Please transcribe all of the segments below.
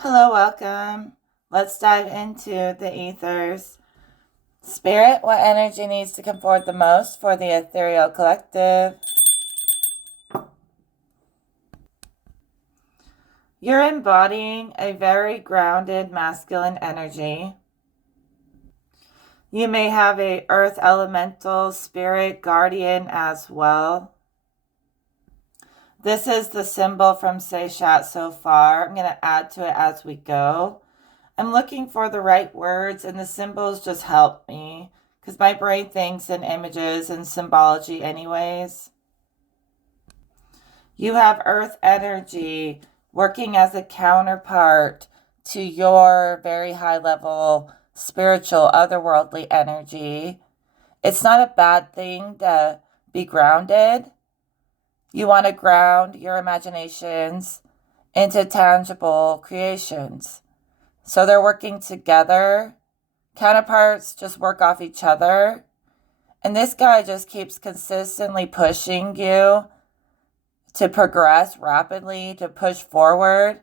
Hello, welcome. Let's dive into the ethers. Spirit, what energy needs to come forward the most for the ethereal collective? You're embodying a very grounded masculine energy. You may have a earth elemental spirit guardian as well. This is the symbol from Seshat so far. I'm going to add to it as we go. I'm looking for the right words, and the symbols just help me because my brain thinks in images and symbology anyways. You have earth energy working as a counterpart to your very high level spiritual otherworldly energy. It's not a bad thing to be grounded. You want to ground your imaginations into tangible creations. So they're working together. Counterparts just work off each other. And this guy just keeps consistently pushing you to progress rapidly, to push forward.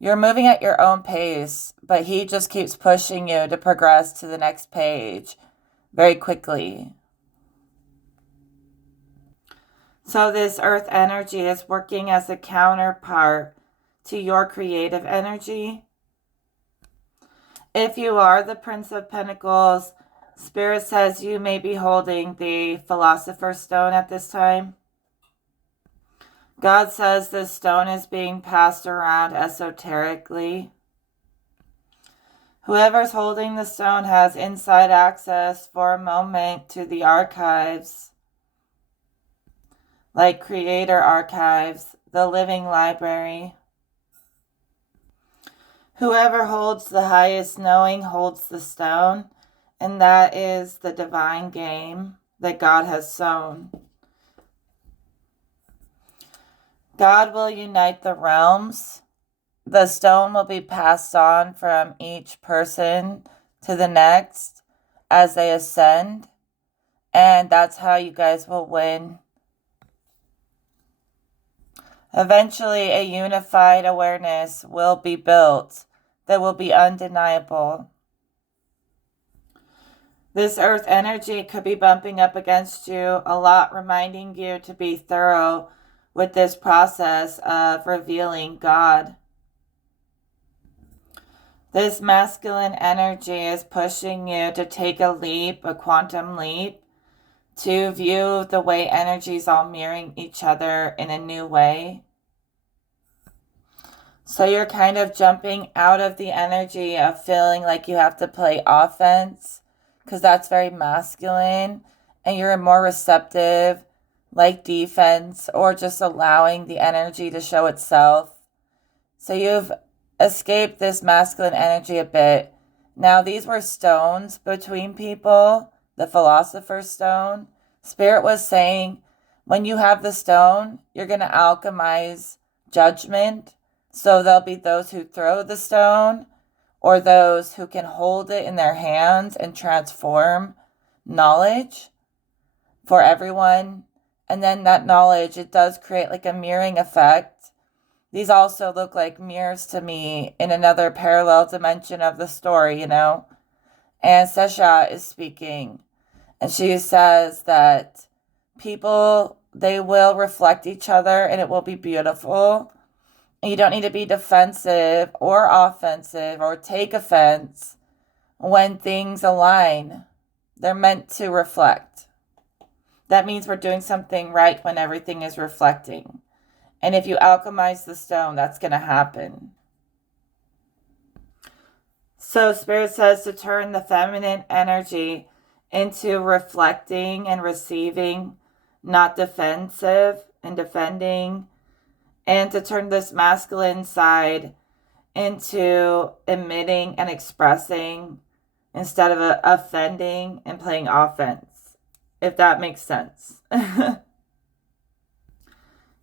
You're moving at your own pace, but he just keeps pushing you to progress to the next page very quickly. So this earth energy is working as a counterpart to your creative energy. If you are the Prince of Pentacles, Spirit says you may be holding the Philosopher's Stone at this time. God says this stone is being passed around esoterically. Whoever's holding the stone has inside access for a moment to the archives, like Creator Archives, the Living Library. Whoever holds the highest knowing holds the stone, and that is the divine game that God has sown. God will unite the realms. The stone will be passed on from each person to the next as they ascend, and that's how you guys will win. Eventually, a unified awareness will be built that will be undeniable. This earth energy could be bumping up against you a lot, reminding you to be thorough with this process of revealing God. This masculine energy is pushing you to take a leap, a quantum leap, to view the way energies all mirroring each other in a new way. So you're kind of jumping out of the energy of feeling like you have to play offense, because that's very masculine, and you're more receptive, like defense, or just allowing the energy to show itself. So you've escaped this masculine energy a bit. Now, these were stones between people, the Philosopher's Stone. Spirit was saying, when you have the stone, you're going to alchemize judgment. So there'll be those who throw the stone, or those who can hold it in their hands and transform knowledge for everyone. And then that knowledge, it does create like a mirroring effect. These also look like mirrors to me in another parallel dimension of the story, And Seshat is speaking. And she says that people, they will reflect each other and it will be beautiful. You don't need to be defensive or offensive or take offense when things align. They're meant to reflect. That means we're doing something right when everything is reflecting. And if you alchemize the stone, that's going to happen. So Spirit says to turn the feminine energy into reflecting and receiving, not defensive and defending, and to turn this masculine side into emitting and expressing instead of offending and playing offense, if that makes sense.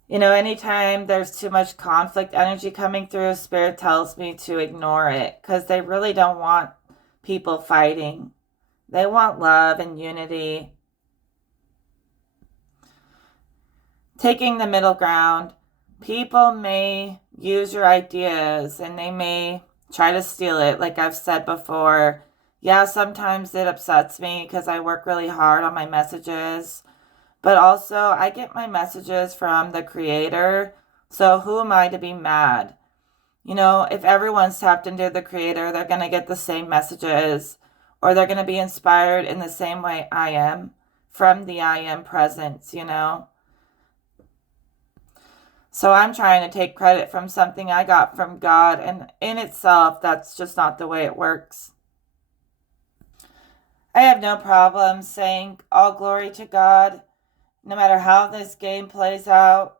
Anytime there's too much conflict energy coming through, Spirit tells me to ignore it because they really don't want people fighting. They want love and unity. Taking the middle ground. People may use your ideas and they may try to steal it, like I've said before. Yeah, sometimes it upsets me because I work really hard on my messages, but also I get my messages from the creator, so who am I to be mad? If everyone's tapped into the creator, they're going to get the same messages, or they're going to be inspired in the same way I am from the I am presence. So I'm trying to take credit from something I got from God, and in itself, that's just not the way it works. I have no problem saying all glory to God, no matter how this game plays out.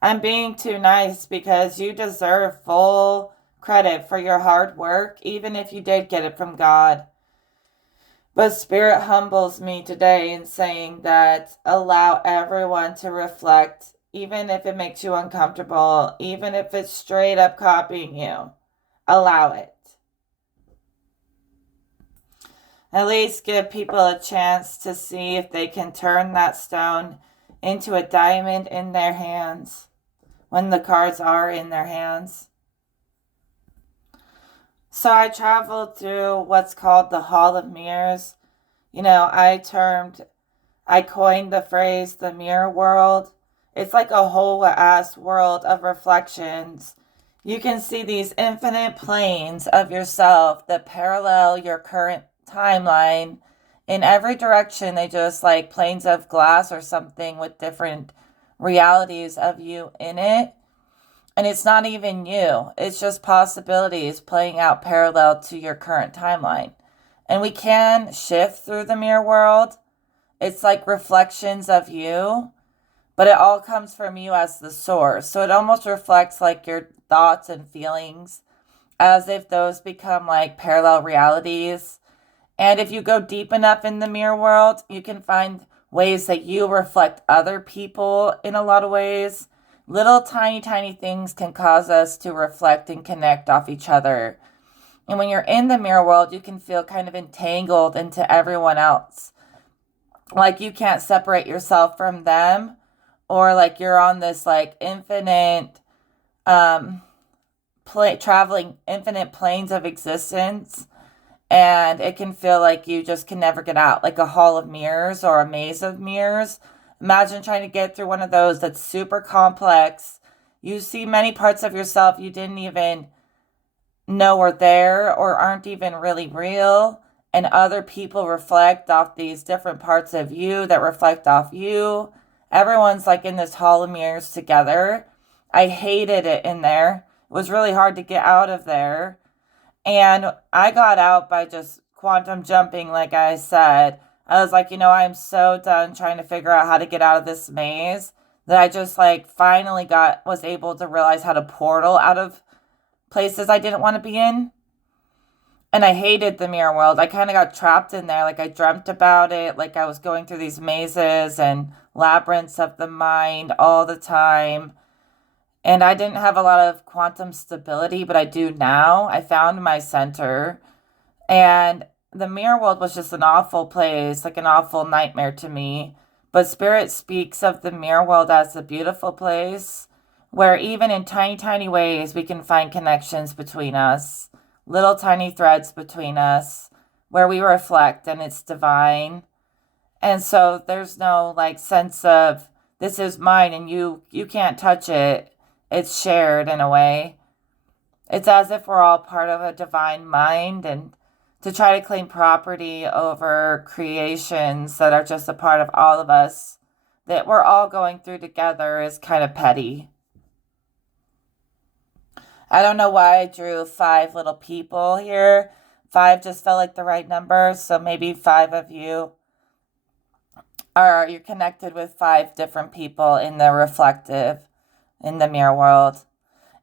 I'm being too nice because you deserve full credit for your hard work, even if you did get it from God. But Spirit humbles me today in saying that allow everyone to reflect, even if it makes you uncomfortable, even if it's straight up copying you. Allow it. At least give people a chance to see if they can turn that stone into a diamond in their hands when the cards are in their hands. So I traveled through what's called the Hall of Mirrors. I coined the phrase the mirror world. It's like a whole ass world of reflections. You can see these infinite planes of yourself that parallel your current timeline in every direction. They just like planes of glass or something with different realities of you in it. And it's not even you. It's just possibilities playing out parallel to your current timeline. And we can shift through the mirror world. It's like reflections of you, but it all comes from you as the source. So it almost reflects like your thoughts and feelings as if those become like parallel realities. And if you go deep enough in the mirror world, you can find ways that you reflect other people in a lot of ways. Little tiny, tiny things can cause us to reflect and connect off each other. And when you're in the mirror world, you can feel kind of entangled into everyone else. Like you can't separate yourself from them, or like you're on this like infinite, traveling infinite planes of existence. And it can feel like you just can never get out, like a hall of mirrors or a maze of mirrors. Imagine trying to get through one of those that's super complex. You see many parts of yourself you didn't even know were there or aren't even really real. And other people reflect off these different parts of you that reflect off you. Everyone's like in this hall of mirrors together. I hated it in there. It was really hard to get out of there. And I got out by just quantum jumping, like I said. I was like, I'm so done trying to figure out how to get out of this maze that I just like finally was able to realize how to portal out of places I didn't want to be in. And I hated the mirror world. I kind of got trapped in there. Like I dreamt about it. Like I was going through these mazes and labyrinths of the mind all the time. And I didn't have a lot of quantum stability, but I do now. I found my center. And the mirror world was just an awful place, like an awful nightmare to me. But Spirit speaks of the mirror world as a beautiful place where even in tiny, tiny ways we can find connections between us, little tiny threads between us where we reflect and it's divine. And so there's no like sense of this is mine and you can't touch it. It's shared in a way. It's as if we're all part of a divine mind, and to try to claim property over creations that are just a part of all of us that we're all going through together is kind of petty. I don't know why I drew 5 little people here. 5 just felt like the right number, so maybe 5 of you you're connected with 5 different people in the reflective, in the mirror world.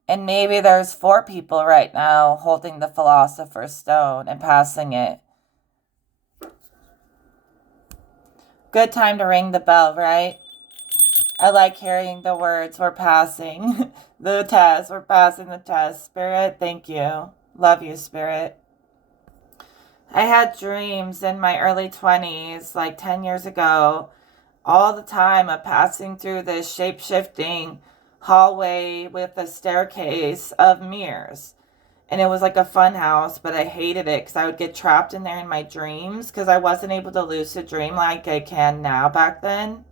And maybe there's 4 people right now holding the Philosopher's Stone and passing it. Good time to ring the bell, right? I like hearing the words, we're passing the test. We're passing the test. Spirit, thank you. Love you, Spirit. I had dreams in my early 20s, like 10 years ago, all the time of passing through this shape-shifting hallway with a staircase of mirrors. And it was like a fun house, but I hated it because I would get trapped in there in my dreams because I wasn't able to lucid dream like I can now back then.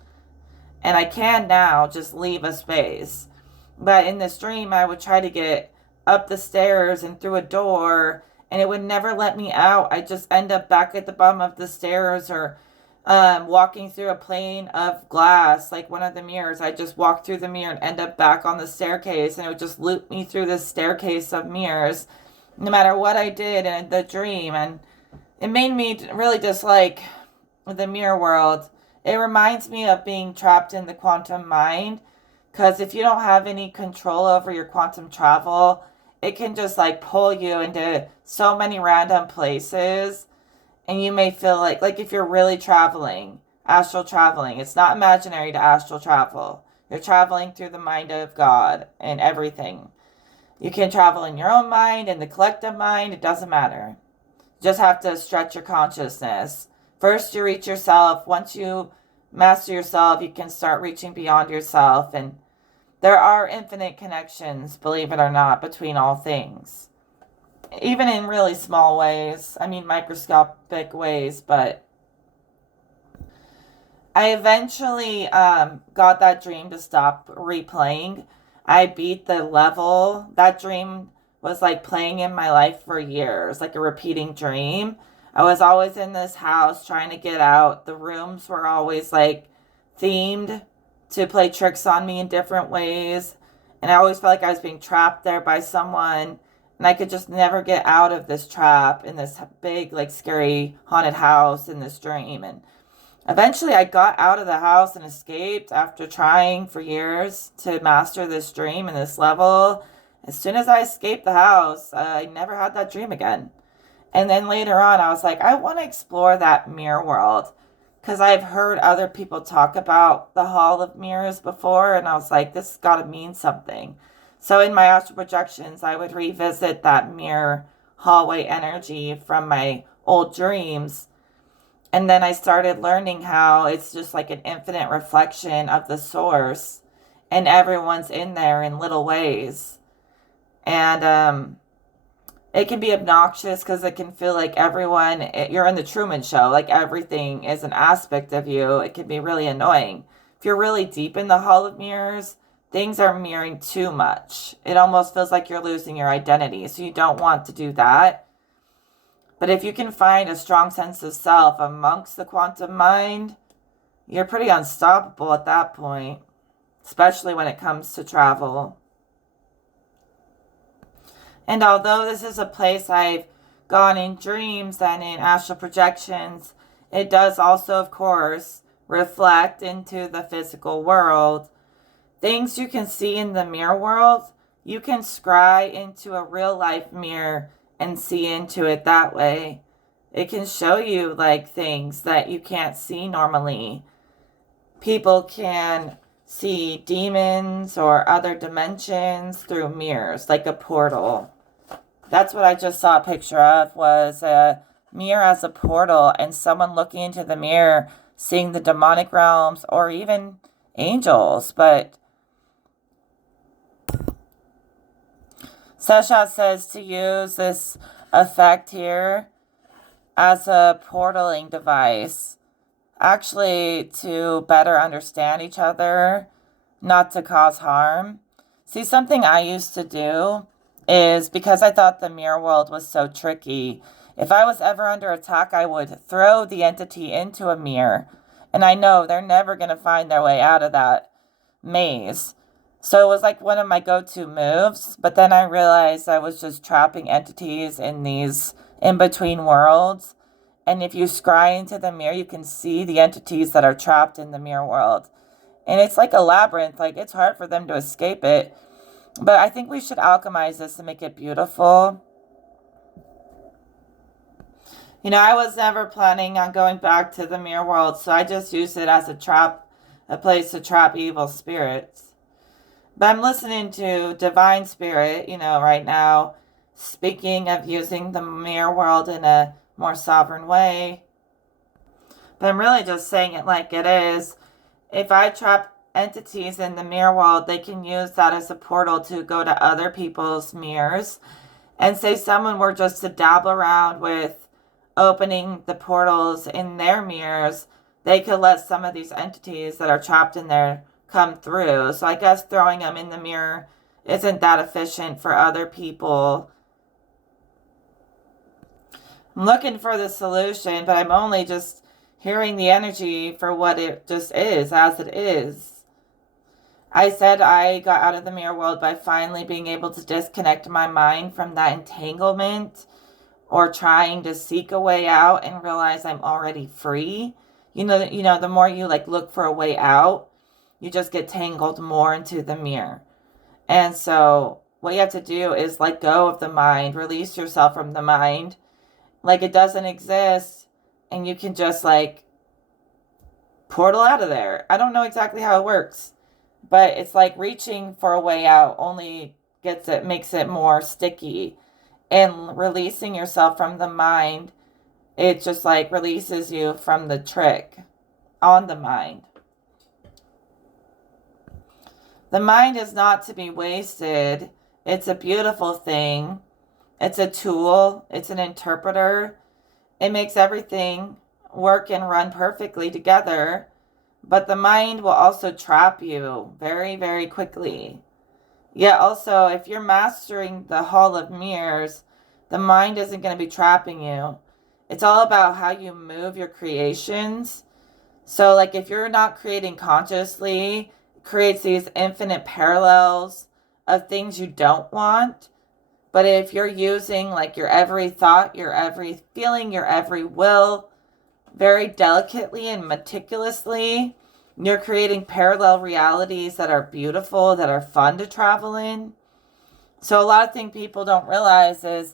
And I can now just leave a space. But in this dream, I would try to get up the stairs and through a door, and it would never let me out. I just end up back at the bottom of the stairs, or walking through a plane of glass, like one of the mirrors. I just walk through the mirror and end up back on the staircase, and it would just loop me through this staircase of mirrors, no matter what I did in the dream. And it made me really dislike the mirror world. It reminds me of being trapped in the quantum mind, because if you don't have any control over your quantum travel, it can just like pull you into so many random places. And you may feel like if you're really traveling, astral traveling, it's not imaginary to astral travel. You're traveling through the mind of God and everything. You can travel in your own mind, in the collective mind, it doesn't matter. You just have to stretch your consciousness. First, you reach yourself. Once you master yourself, you can start reaching beyond yourself. And there are infinite connections, believe it or not, between all things. Even in really small ways. I mean, microscopic ways, but I eventually got that dream to stop replaying. I beat the level. That dream was like playing in my life for years, like a repeating dream. I was always in this house trying to get out. The rooms were always like themed to play tricks on me in different ways. And I always felt like I was being trapped there by someone. And I could just never get out of this trap in this big, like, scary haunted house in this dream. And eventually I got out of the house and escaped after trying for years to master this dream and this level. As soon as I escaped the house, I never had that dream again. And then later on, I was like, I want to explore that mirror world, because I've heard other people talk about the Hall of Mirrors before, and I was like, this has got to mean something. So in my astral projections, I would revisit that mirror hallway energy from my old dreams. And then I started learning how it's just like an infinite reflection of the source, and everyone's in there in little ways. And it can be obnoxious because it can feel like you're in the Truman Show, like everything is an aspect of you. It can be really annoying. If you're really deep in the Hall of Mirrors, things are mirroring too much. It almost feels like you're losing your identity, so you don't want to do that. But if you can find a strong sense of self amongst the quantum mind, you're pretty unstoppable at that point, especially when it comes to travel. And although this is a place I've gone in dreams and in astral projections, it does also, of course, reflect into the physical world. Things you can see in the mirror world, you can scry into a real life mirror and see into it that way. It can show you like things that you can't see normally. People can see demons or other dimensions through mirrors, like a portal. That's what I just saw a picture of, was a mirror as a portal, and someone looking into the mirror, seeing the demonic realms or even angels. But Seshat says to use this effect here as a portaling device, actually to better understand each other, not to cause harm. See, something I used to do is, because I thought the mirror world was so tricky, if I was ever under attack, I would throw the entity into a mirror. And I know they're never going to find their way out of that maze. So it was like one of my go-to moves. But then I realized I was just trapping entities in these in-between worlds. And if you scry into the mirror, you can see the entities that are trapped in the mirror world. And it's like a labyrinth. Like, it's hard for them to escape it. But I think we should alchemize this and make it beautiful. You know, I was never planning on going back to the mirror world, so I just used it as a place to trap evil spirits. But I'm listening to Divine Spirit, right now, speaking of using the mirror world in a more sovereign way. But I'm really just saying it like it is. If I trap entities in the mirror world, they can use that as a portal to go to other people's mirrors. And say someone were just to dabble around with opening the portals in their mirrors, they could let some of these entities that are trapped in there come through. So I guess throwing them in the mirror isn't that efficient for other people. I'm looking for the solution, but I'm only just hearing the energy for what it just is, as it is. I said I got out of the mirror world by finally being able to disconnect my mind from that entanglement or trying to seek a way out and realize I'm already free. The more you like look for a way out, you just get tangled more into the mirror. And so what you have to do is let go of the mind, release yourself from the mind, like it doesn't exist, and you can just like portal out of there. I don't know exactly how it works, but it's like reaching for a way out only makes it more sticky. And releasing yourself from the mind, it just like releases you from the trick on the mind. The mind is not to be wasted. It's a beautiful thing. It's a tool. It's an interpreter. It makes everything work and run perfectly together. But the mind will also trap you very, very quickly. Yet also, if you're mastering the Hall of Mirrors, the mind isn't going to be trapping you. It's all about how you move your creations. So like if you're not creating consciously, it creates these infinite parallels of things you don't want. But if you're using like your every thought, your every feeling, your every will, very delicately and meticulously, you're creating parallel realities that are beautiful, that are fun to travel in. So a lot of things people don't realize is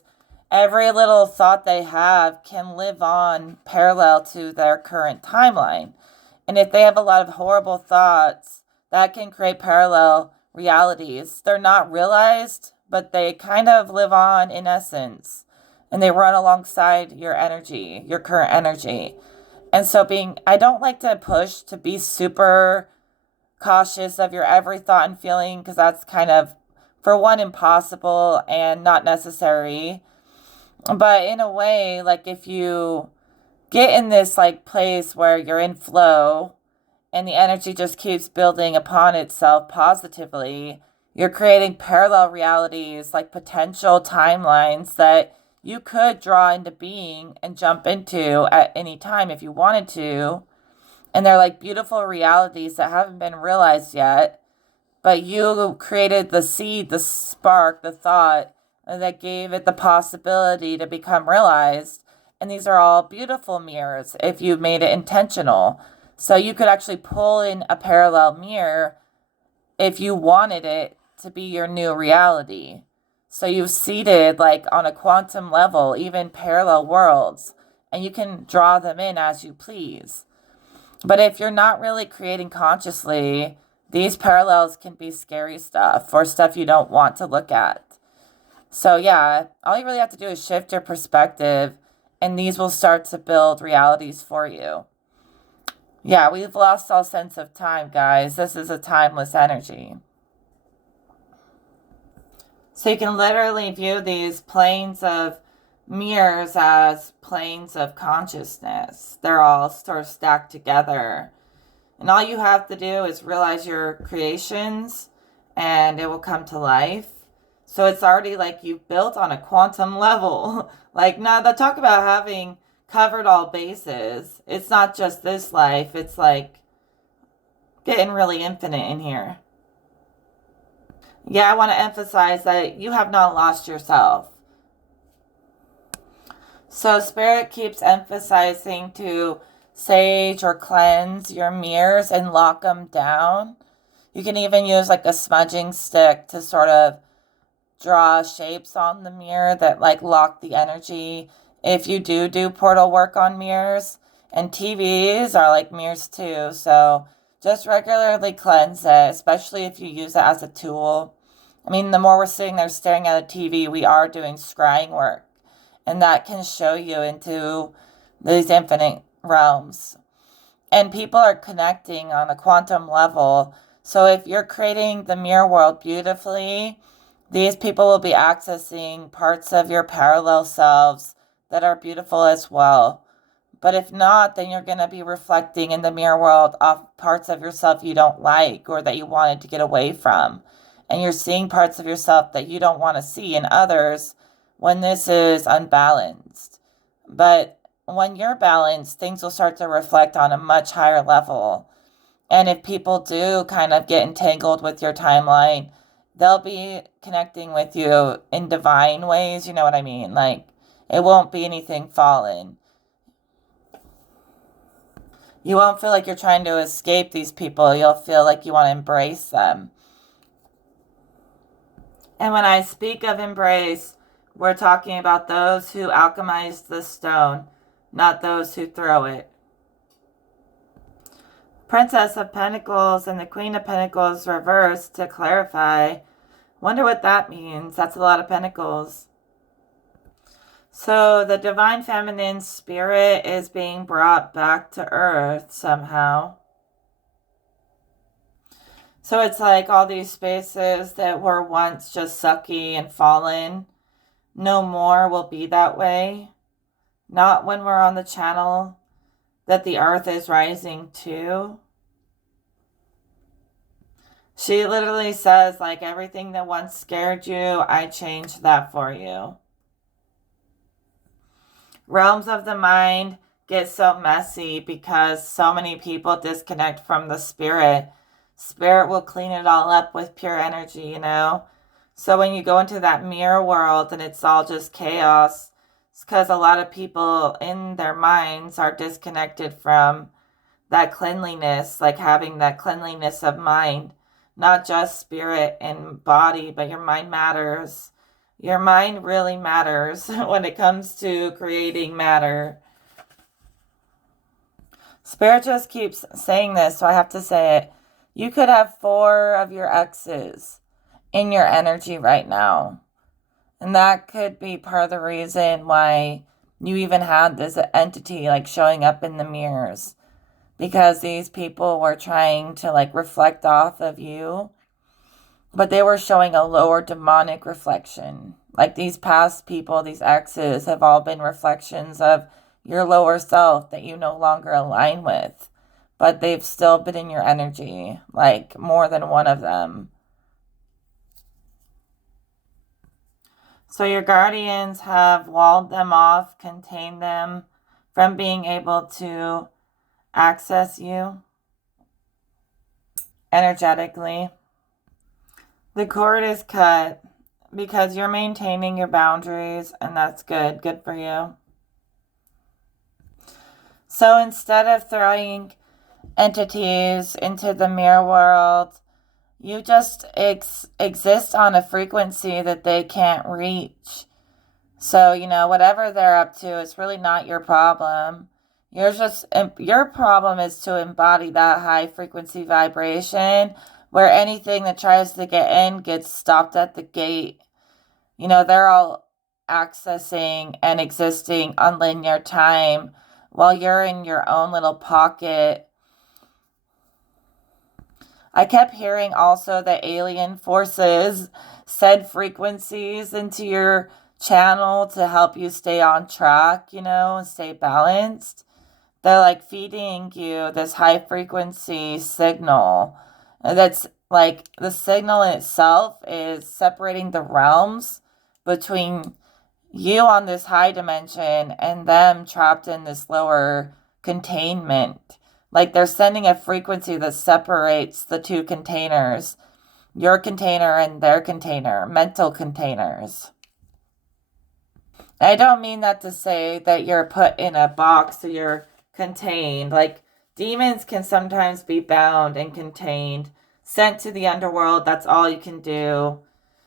every little thought they have can live on parallel to their current timeline. And if they have a lot of horrible thoughts, that can create parallel realities. They're not realized, but they kind of live on in essence. And they run alongside your energy, your current energy. And so I don't like to push to be super cautious of your every thought and feeling, because that's kind of, for one, impossible and not necessary. But in a way, like if you get in this like place where you're in flow and the energy just keeps building upon itself positively, you're creating parallel realities, like potential timelines that you could draw into being and jump into at any time if you wanted to. And they're like beautiful realities that haven't been realized yet, but you created the seed, the spark, the thought that gave it the possibility to become realized. And these are all beautiful mirrors if you made it intentional. So you could actually pull in a parallel mirror if you wanted it to be your new reality. So you've seeded like on a quantum level, even parallel worlds, and you can draw them in as you please. But if you're not really creating consciously, these parallels can be scary stuff or stuff you don't want to look at. So yeah, all you really have to do is shift your perspective, and these will start to build realities for you. Yeah, we've lost all sense of time, guys. This is a timeless energy. So you can literally view these planes of mirrors as planes of consciousness. They're all sort of stacked together. And all you have to do is realize your creations and it will come to life. So it's already like you've built on a quantum level. Like, now they talk about having covered all bases. It's not just this life. It's like getting really infinite in here. Yeah, I want to emphasize that you have not lost yourself. So Spirit keeps emphasizing to sage or cleanse your mirrors and lock them down. You can even use like a smudging stick to sort of draw shapes on the mirror that like lock the energy. If you do portal work on mirrors, and TVs are like mirrors too, so just regularly cleanse it, especially if you use it as a tool. I mean, the more we're sitting there staring at a TV, we are doing scrying work, and that can show you into these infinite realms. And people are connecting on a quantum level So if you're creating the mirror world beautifully, these people will be accessing parts of your parallel selves that are beautiful as well. But if not, then you're going to be reflecting in the mirror world off parts of yourself you don't like or that you wanted to get away from. And you're seeing parts of yourself that you don't want to see in others when this is unbalanced. But when you're balanced, things will start to reflect on a much higher level. And if people do kind of get entangled with your timeline, they'll be connecting with you in divine ways. You know what I mean? Like, it won't be anything fallen. You won't feel like you're trying to escape these people. You'll feel like you want to embrace them. And when I speak of embrace, we're talking about those who alchemize the stone, not those who throw it. Princess of Pentacles and the Queen of Pentacles reversed to clarify. Wonder what that means. That's a lot of pentacles. So the divine feminine spirit is being brought back to earth somehow. So it's like all these spaces that were once just sucky and fallen, no more will be that way. Not when we're on the channel that the earth is rising to. She literally says, like, everything that once scared you, I changed that for you. Realms of the mind get so messy because so many people disconnect from the spirit. Spirit will clean it all up with pure energy, you know? So when you go into that mirror world and it's all just chaos, it's because a lot of people in their minds are disconnected from that cleanliness, like having that cleanliness of mind, not just spirit and body, but your mind matters. Your mind really matters when it comes to creating matter. Spirit just keeps saying this, so I have to say it. You could have 4 of your exes in your energy right now. And that could be part of the reason why you even had this entity like showing up in the mirrors. Because these people were trying to like reflect off of you. But they were showing a lower demonic reflection. Like these past people, these exes have all been reflections of your lower self that you no longer align with. But they've still been in your energy, like more than one of them. So your guardians have walled them off, contained them from being able to access you energetically. The cord is cut because you're maintaining your boundaries, and that's good. Good for you. So instead of throwing entities into the mirror world, you just exist on a frequency that they can't reach. So, you know, whatever they're up to, it's really not your problem. Your problem is to embody that high frequency vibration where anything that tries to get in gets stopped at the gate. You know, they're all accessing and existing on linear time while you're in your own little pocket. I kept hearing also that alien forces send frequencies into your channel to help you stay on track, you know, and stay balanced. They're like feeding you this high frequency signal. That's like the signal in itself is separating the realms between you on this high dimension and them trapped in this lower containment. Like they're sending a frequency that separates the two containers, your container and their container, mental containers. I don't mean that to say that you're put in a box so you're contained. Like demons can sometimes be bound and contained, sent to the underworld. That's all you can do.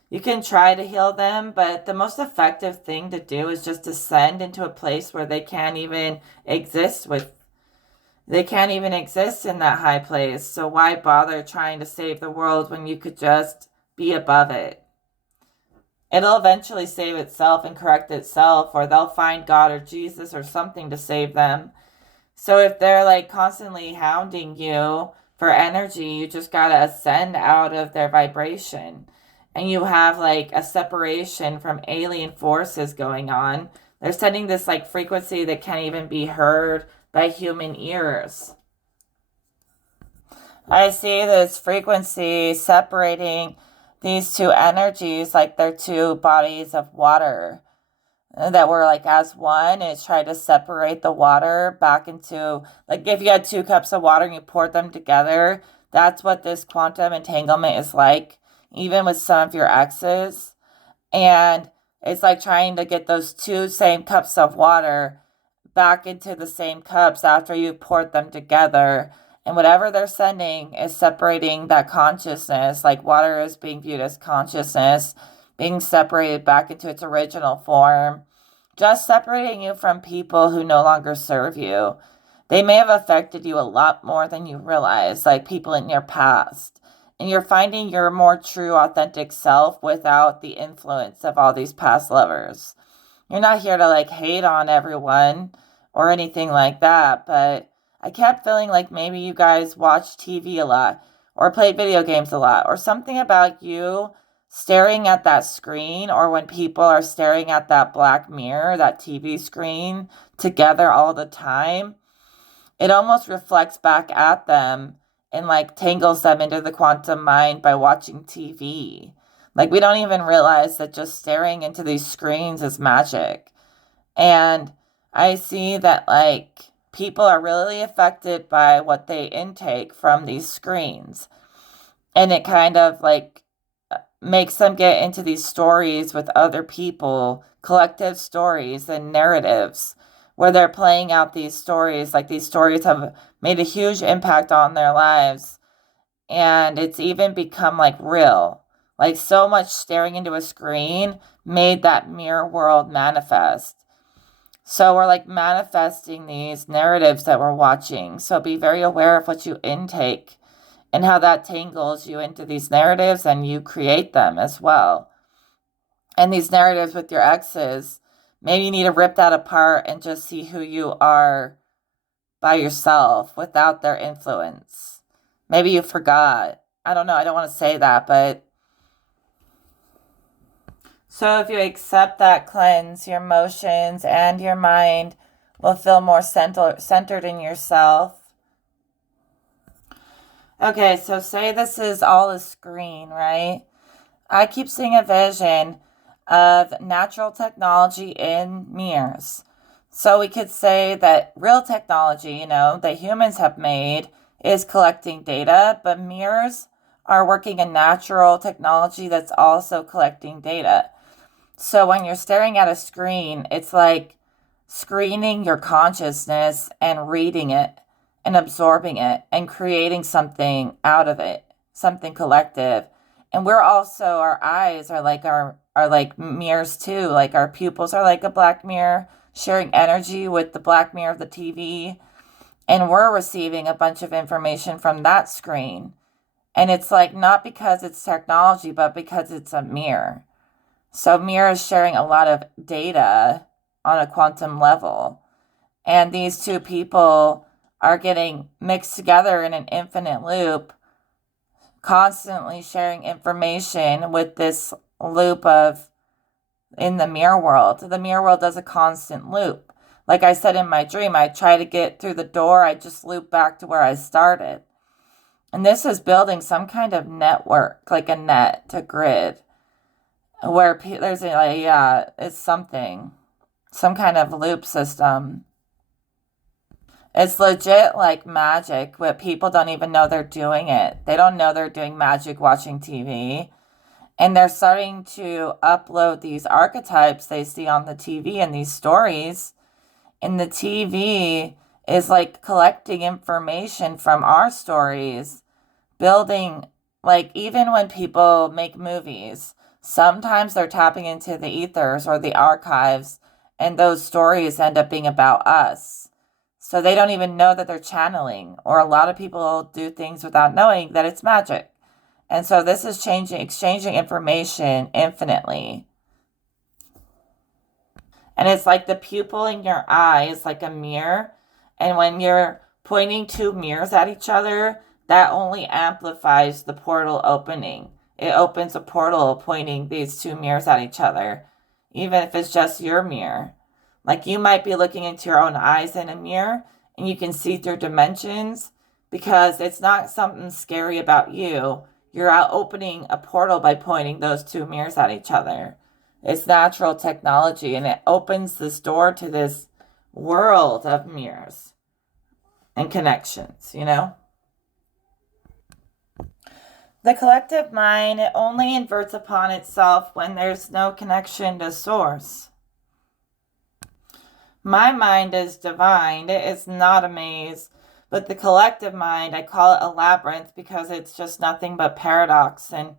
You can try to heal them, but the most effective thing to do is just descend into a place where they can't even exist in that high place. So why bother trying to save the world when you could just be above it? It'll eventually save itself and correct itself, or they'll find God or Jesus or something to save them. So if they're like constantly hounding you for energy. You just got to ascend out of their vibration. And you have like a separation from alien forces going on. They're sending this like frequency that can't even be heard by human ears. I see this frequency separating these two energies like they're two bodies of water that were like as one. And it's trying to separate the water back into, like, if you had 2 cups of water and you poured them together, that's what this quantum entanglement is like, even with some of your exes. And it's like trying to get those 2 same cups of water back into the same cups after you poured them together. And whatever they're sending is separating that consciousness, like water is being viewed as consciousness, being separated back into its original form, just separating you from people who no longer serve you. They may have affected you a lot more than you realize, like people in your past. And you're finding your more true, authentic self without the influence of all these past lovers. You're not here to like hate on everyone or anything like that, but I kept feeling like maybe you guys watched TV a lot or played video games a lot, or something about you staring at that screen, or when people are staring at that black mirror, that TV screen together all the time, it almost reflects back at them and like tangles them into the quantum mind by watching TV. Like, we don't even realize that just staring into these screens is magic. And I see that like people are really affected by what they intake from these screens. And it kind of like makes them get into these stories with other people, collective stories and narratives, where they're playing out these stories. Like, these stories have made a huge impact on their lives. And it's even become like real. Like, so much staring into a screen made that mirror world manifest. So we're like manifesting these narratives that we're watching. So be very aware of what you intake and how that tangles you into these narratives, and you create them as well. And these narratives with your exes, maybe you need to rip that apart and just see who you are by yourself without their influence. Maybe you forgot. I don't know. I don't want to say that, but so if you accept that cleanse, your emotions and your mind will feel more centered in yourself. Okay, so say this is all a screen, right? I keep seeing a vision of natural technology in mirrors. So we could say that real technology, that humans have made is collecting data, but mirrors are working in natural technology that's also collecting data. So when you're staring at a screen, it's like screening your consciousness and reading it and absorbing it and creating something out of it, something collective. And we're also, our eyes are like mirrors too. Like, our pupils are like a black mirror, sharing energy with the black mirror of the TV. And we're receiving a bunch of information from that screen. And it's like, not because it's technology, but because it's a mirror. So mirror is sharing a lot of data on a quantum level. And these two people are getting mixed together in an infinite loop, constantly sharing information with this loop of in the mirror world. The mirror world does a constant loop. Like I said in my dream, I try to get through the door, I just loop back to where I started. And this is building some kind of network, like a net, a grid, where there's it's something, some kind of loop system. It's legit like magic, but people don't even know they're doing it. They don't know they're doing magic watching TV. And they're starting to upload these archetypes they see on the TV and these stories. And the TV is like collecting information from our stories, building, like, even when people make movies, sometimes they're tapping into the ethers or the archives, and those stories end up being about us. So they don't even know that they're channeling, or a lot of people do things without knowing that it's magic. And so this is exchanging information infinitely. And it's like the pupil in your eye is like a mirror. And when you're pointing two mirrors at each other, that only amplifies the portal opening. It opens a portal pointing these two mirrors at each other, even if it's just your mirror. Like you might be looking into your own eyes in a mirror and you can see through dimensions because it's not something scary about you. You're out opening a portal by pointing those two mirrors at each other. It's natural technology and it opens this door to this world of mirrors and connections, you know? The collective mind, it only inverts upon itself when there's no connection to source. My mind is divine. It is not a maze. But the collective mind, I call it a labyrinth because it's just nothing but paradox and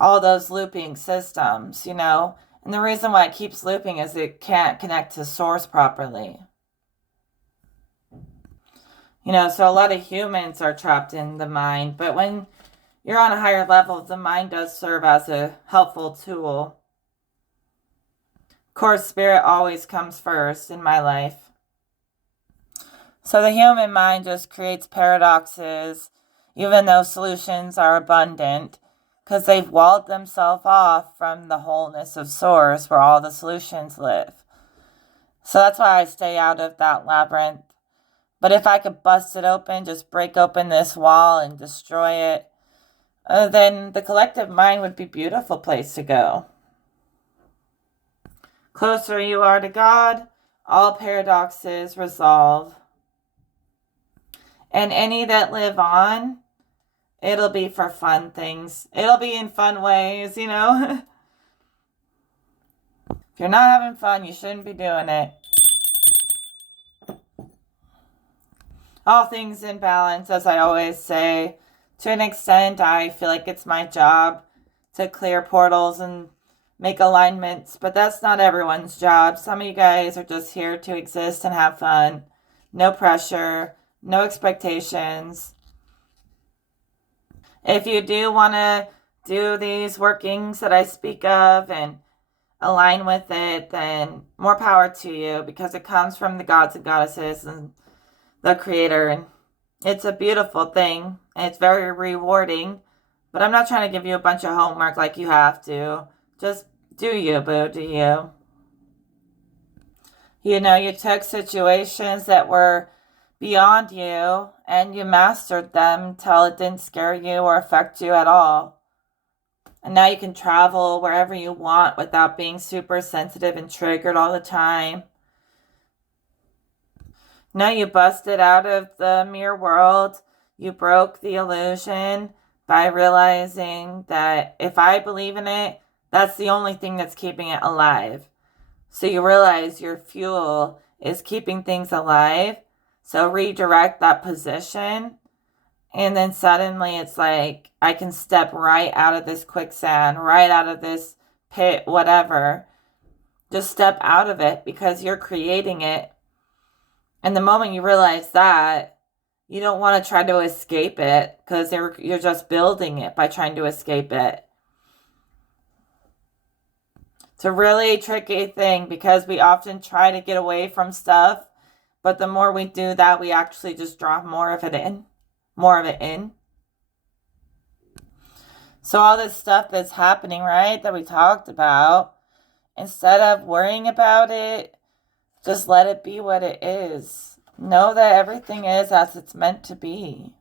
all those looping systems, you know. And the reason why it keeps looping is it can't connect to source properly. You know, so a lot of humans are trapped in the mind. But when you're on a higher level, the mind does serve as a helpful tool. Of course, spirit always comes first in my life. So the human mind just creates paradoxes, even though solutions are abundant, because they've walled themselves off from the wholeness of source where all the solutions live. So that's why I stay out of that labyrinth. But if I could bust it open, just break open this wall and destroy it, then the collective mind would be a beautiful place to go. Closer you are to God, all paradoxes resolve. And any that live on, it'll be for fun things. It'll be in fun ways, you know. If you're not having fun, you shouldn't be doing it. All things in balance, as I always say. To an extent, I feel like it's my job to clear portals and make alignments, but that's not everyone's job. Some of you guys are just here to exist and have fun. No pressure, no expectations. If you do want to do these workings that I speak of and align with it, then more power to you because it comes from the gods and goddesses and the creator. And it's a beautiful thing and it's very rewarding. But I'm not trying to give you a bunch of homework like you have to. Just do you, boo, do you. You know, you took situations that were beyond you and you mastered them till it didn't scare you or affect you at all. And now you can travel wherever you want without being super sensitive and triggered all the time. Now you busted out of the mirror world. You broke the illusion by realizing that if I believe in it, that's the only thing that's keeping it alive. So you realize your fuel is keeping things alive. So redirect that position. And then suddenly it's like, I can step right out of this quicksand, right out of this pit, whatever. Just step out of it because you're creating it. And the moment you realize that, you don't want to try to escape it because you're just building it by trying to escape it. It's a really tricky thing because we often try to get away from stuff, but the more we do that, we actually just draw more of it in. So all this stuff that's happening, right, that we talked about, instead of worrying about it, just let it be what it is. Know that everything is as it's meant to be.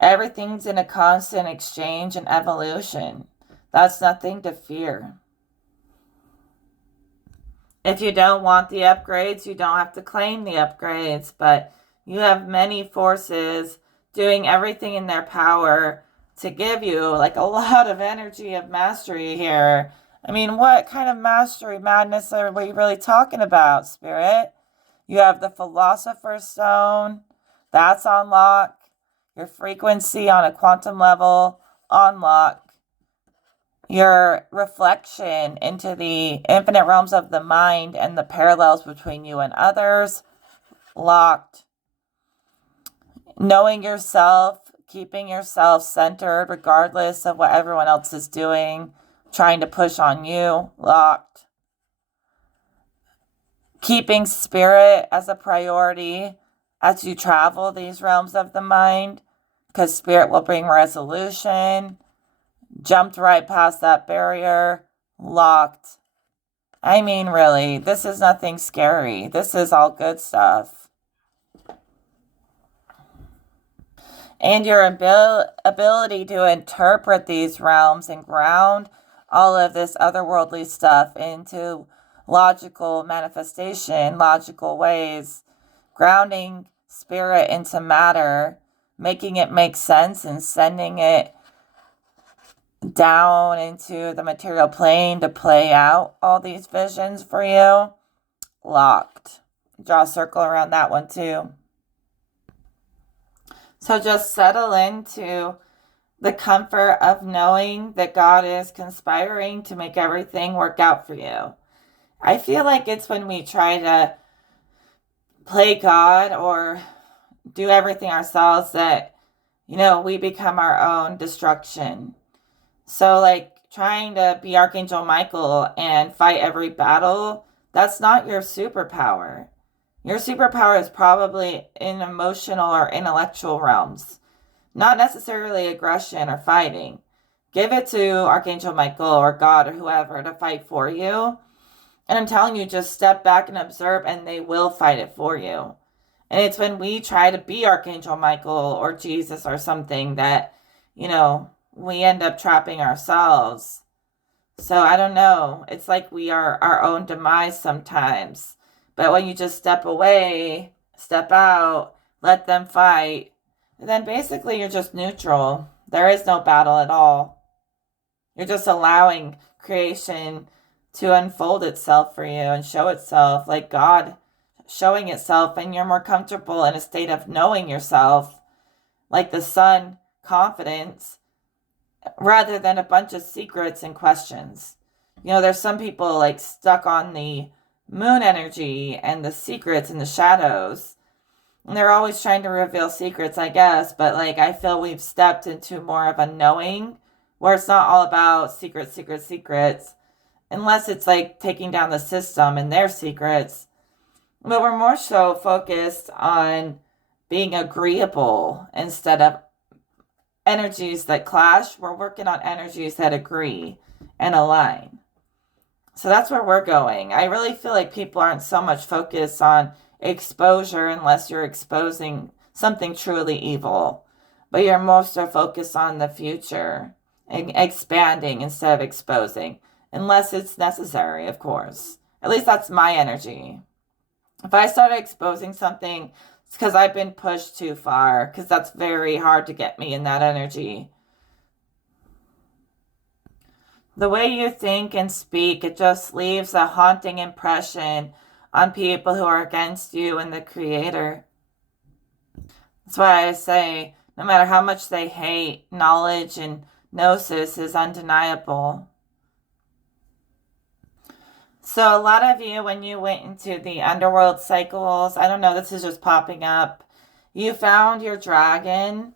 Everything's in a constant exchange and evolution. That's nothing to fear. If you don't want the upgrades, you don't have to claim the upgrades, but you have many forces doing everything in their power to give you like a lot of energy of mastery here. I mean, what kind of mastery madness are we really talking about, Spirit? You have the Philosopher's Stone. That's on lock. Your frequency on a quantum level on lock. Your reflection into the infinite realms of the mind and the parallels between you and others locked. Knowing yourself, keeping yourself centered regardless of what everyone else is doing, trying to push on you, locked. Keeping spirit as a priority, as you travel these realms of the mind, because spirit will bring resolution. Jumped right past that barrier, locked. I mean, really, this is nothing scary. This is all good stuff. And your ability to interpret these realms and ground all of this otherworldly stuff into logical manifestation, logical ways, grounding spirit into matter, making it make sense and sending it down into the material plane to play out all these visions for you. Locked. Draw a circle around that one too. So just settle into the comfort of knowing that God is conspiring to make everything work out for you. I feel like it's when we try to play God or do everything ourselves that, we become our own destruction. So like trying to be Archangel Michael and fight every battle, that's not your superpower. Your superpower is probably in emotional or intellectual realms, not necessarily aggression or fighting. Give it to Archangel Michael or God or whoever to fight for you. And I'm telling you, just step back and observe, and they will fight it for you. And it's when we try to be Archangel Michael or Jesus or something that, we end up trapping ourselves. So I don't know. It's like we are our own demise sometimes. But when you just step away, step out, let them fight, then basically you're just neutral. There is no battle at all. You're just allowing creation to unfold itself for you and show itself like God showing itself, and you're more comfortable in a state of knowing yourself, like the sun, confidence, rather than a bunch of secrets and questions. There's some people like stuck on the moon energy and the secrets and the shadows. And they're always trying to reveal secrets, I guess. But like, I feel we've stepped into more of a knowing where it's not all about secrets, unless it's like taking down the system and their secrets. But we're more so focused on being agreeable instead of energies that clash. We're working on energies that agree and align. So that's where we're going. I really feel like people aren't so much focused on exposure unless you're exposing something truly evil. But you're more so focused on the future and expanding instead of exposing. Unless it's necessary, of course. At least that's my energy. If I started exposing something, it's because I've been pushed too far, because that's very hard to get me in that energy. The way you think and speak, it just leaves a haunting impression on people who are against you and the Creator. That's why I say, no matter how much they hate, knowledge and gnosis is undeniable. So a lot of you, when you went into the underworld cycles, I don't know, this is just popping up, you found your dragon,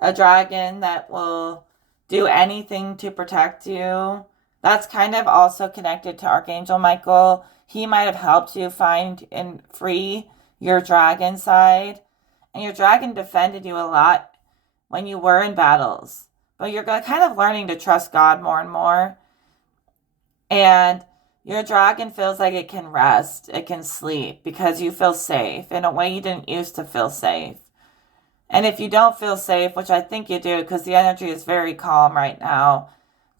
a dragon that will do anything to protect you. That's kind of also connected to Archangel Michael. He might have helped you find and free your dragon side. And your dragon defended you a lot when you were in battles. But you're kind of learning to trust God more and more. And your dragon feels like it can rest, it can sleep, because you feel safe in a way you didn't used to feel safe. And if you don't feel safe, which I think you do because the energy is very calm right now,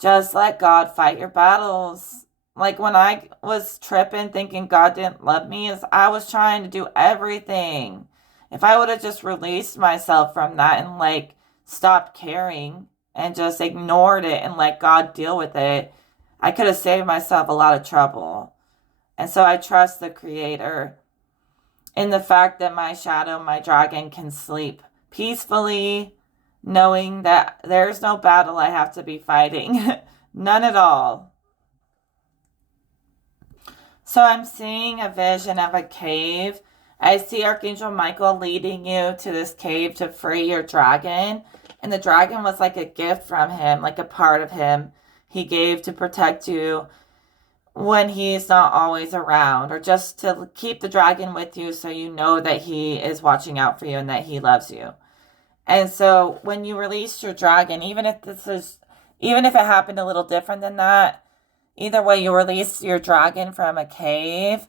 just let God fight your battles. Like when I was tripping thinking God didn't love me, I was trying to do everything. If I would have just released myself from that and like stopped caring and just ignored it and let God deal with it, I could have saved myself a lot of trouble. And so I trust the Creator in the fact that my shadow, my dragon, can sleep peacefully, knowing that there's no battle I have to be fighting. None at all. So I'm seeing a vision of a cave. I see Archangel Michael leading you to this cave to free your dragon. And the dragon was like a gift from him, like a part of him he gave to protect you when he's not always around, or just to keep the dragon with you so you know that he is watching out for you and that he loves you. And so when you release your dragon, even if it happened a little different than that, either way, you release your dragon from a cave.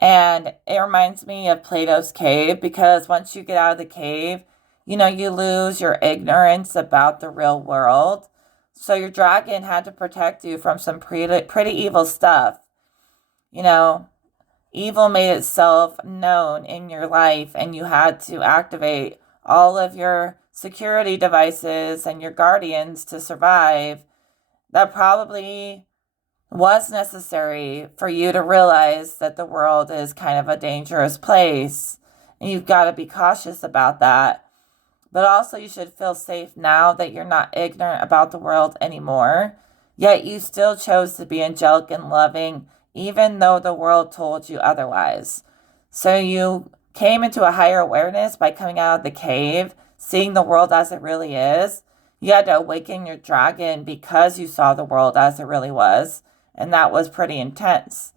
And it reminds me of Plato's cave, because once you get out of the cave, you lose your ignorance about the real world. So your dragon had to protect you from some pretty evil stuff. You know, Evil made itself known in your life, and you had to activate all of your security devices and your guardians to survive. That probably was necessary for you to realize that the world is kind of a dangerous place, and you've got to be cautious about that. But also, you should feel safe now that you're not ignorant about the world anymore, yet you still chose to be angelic and loving, even though the world told you otherwise. So you came into a higher awareness by coming out of the cave, seeing the world as it really is. You had to awaken your dragon because you saw the world as it really was, and that was pretty intense.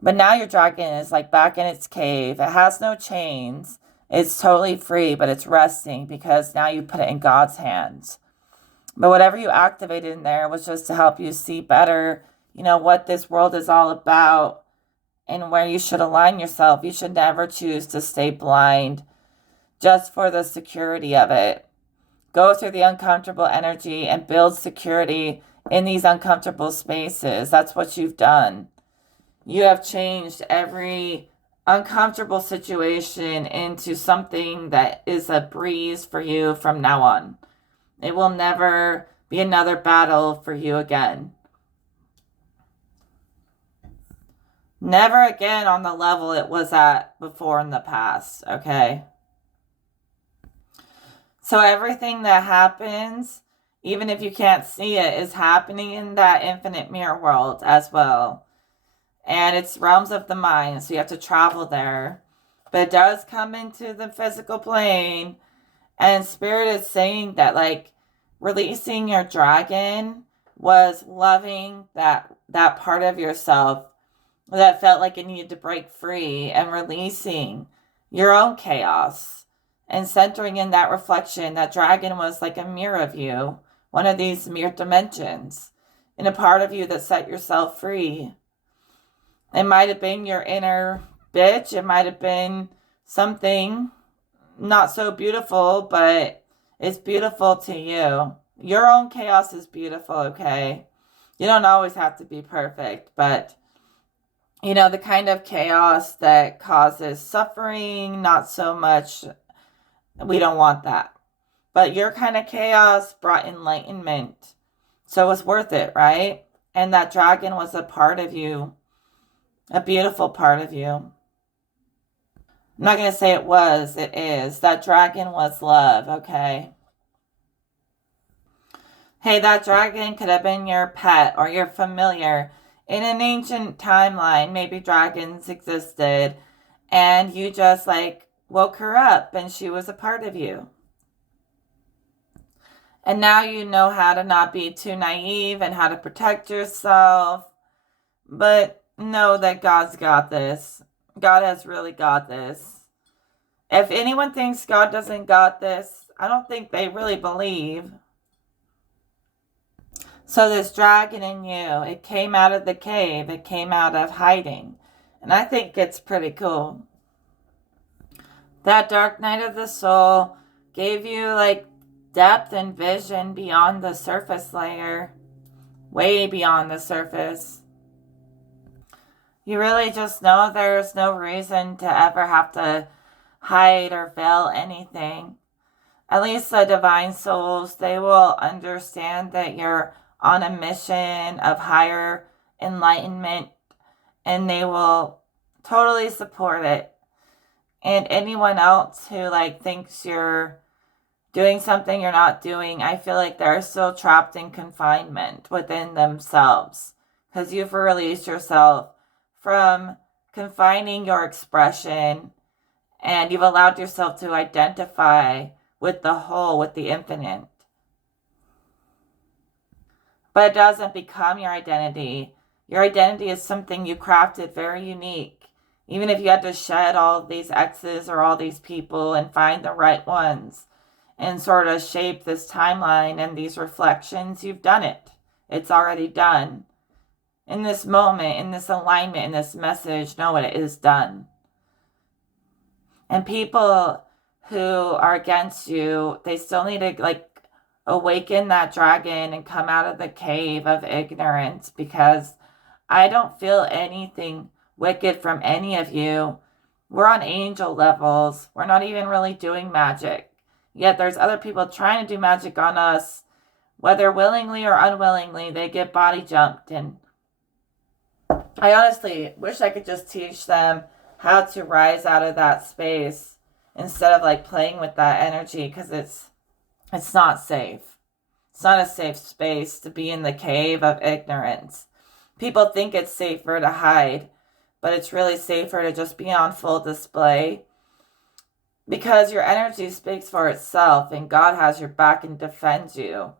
But now your dragon is like back in its cave. It has no chains. It's totally free, but it's resting because now you put it in God's hands. But whatever you activated in there was just to help you see better, what this world is all about and where you should align yourself. You should never choose to stay blind just for the security of it. Go through the uncomfortable energy and build security in these uncomfortable spaces. That's what you've done. You have changed every uncomfortable situation into something that is a breeze for you from now on. It will never be another battle for you again. Never again on the level it was at before in the past, okay? So everything that happens, even if you can't see it, is happening in that infinite mirror world as well. And it's realms of the mind, so you have to travel there. But it does come into the physical plane, and Spirit is saying that, like, releasing your dragon was loving that part of yourself that felt like it needed to break free, and releasing your own chaos and centering in that reflection. That dragon was like a mirror of you, one of these mirror dimensions, and a part of you that set yourself free. It might have been your inner bitch. It might have been something not so beautiful, but it's beautiful to you. Your own chaos is beautiful, okay? You don't always have to be perfect, but the kind of chaos that causes suffering, not so much. We don't want that. But your kind of chaos brought enlightenment. So it was worth it, right? And that dragon was a part of you. A beautiful part of you. I'm not going to say it was, it is. That dragon was love, okay? Hey, that dragon could have been your pet or your familiar. In an ancient timeline, maybe dragons existed, and you just woke her up and she was a part of you. And now you know how to not be too naive and how to protect yourself. But know that God's got this. God has really got this. If anyone thinks God doesn't got this, I don't think they really believe. So this dragon in you, it came out of the cave. It came out of hiding. And I think it's pretty cool. That dark night of the soul gave you depth and vision beyond the surface layer. Way beyond the surface. You really just know there's no reason to ever have to hide or veil anything. At least the divine souls, they will understand that you're on a mission of higher enlightenment, and they will totally support it. And anyone else who thinks you're doing something you're not doing, I feel like they're still trapped in confinement within themselves, because you've released yourself from confining your expression, and you've allowed yourself to identify with the whole, with the infinite. But it doesn't become your identity. Your identity is something you crafted very unique. Even if you had to shed all these exes or all these people and find the right ones and sort of shape this timeline and these reflections, you've done it. It's already done. In this moment, in this alignment, in this message, know what it is done. And people who are against you, they still need to like awaken that dragon and come out of the cave of ignorance, because I don't feel anything wicked from any of you. We're on angel levels. We're not even really doing magic. Yet there's other people trying to do magic on us, whether willingly or unwillingly. They get body jumped, and I honestly wish I could just teach them how to rise out of that space instead of like playing with that energy, because it's not safe. It's not a safe space to be in the cave of ignorance. People think it's safer to hide, but it's really safer to just be on full display, because your energy speaks for itself and God has your back and defends you.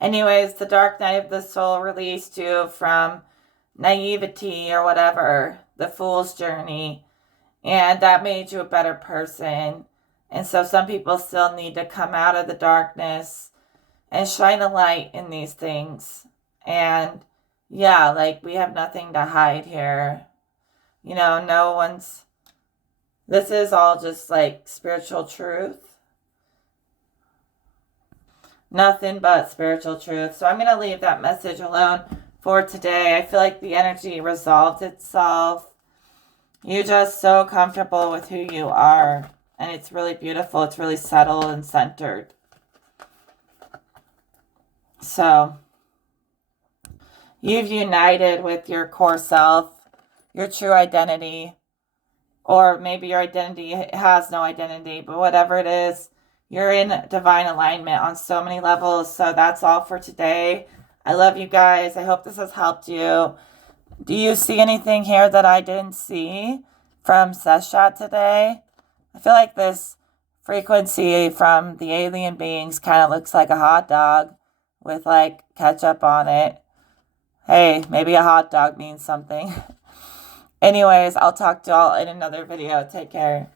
Anyways, the dark night of the soul released you from naivety or whatever, the fool's journey, and that made you a better person. And so some people still need to come out of the darkness and shine a light in these things. And yeah, like we have nothing to hide here. You know, this is all just like spiritual truth. Nothing but spiritual truth. So I'm going to leave that message alone for today. I feel like the energy resolved itself. You're just so comfortable with who you are. And it's really beautiful. It's really settled and centered. So you've united with your core self, your true identity. Or maybe your identity has no identity, but whatever it is, you're in divine alignment on so many levels. So that's all for today. I love you guys. I hope this has helped you. Do you see anything here that I didn't see from Seshat today? I feel like this frequency from the alien beings kind of looks like a hot dog with like ketchup on it. Hey, maybe a hot dog means something. Anyways, I'll talk to y'all in another video. Take care.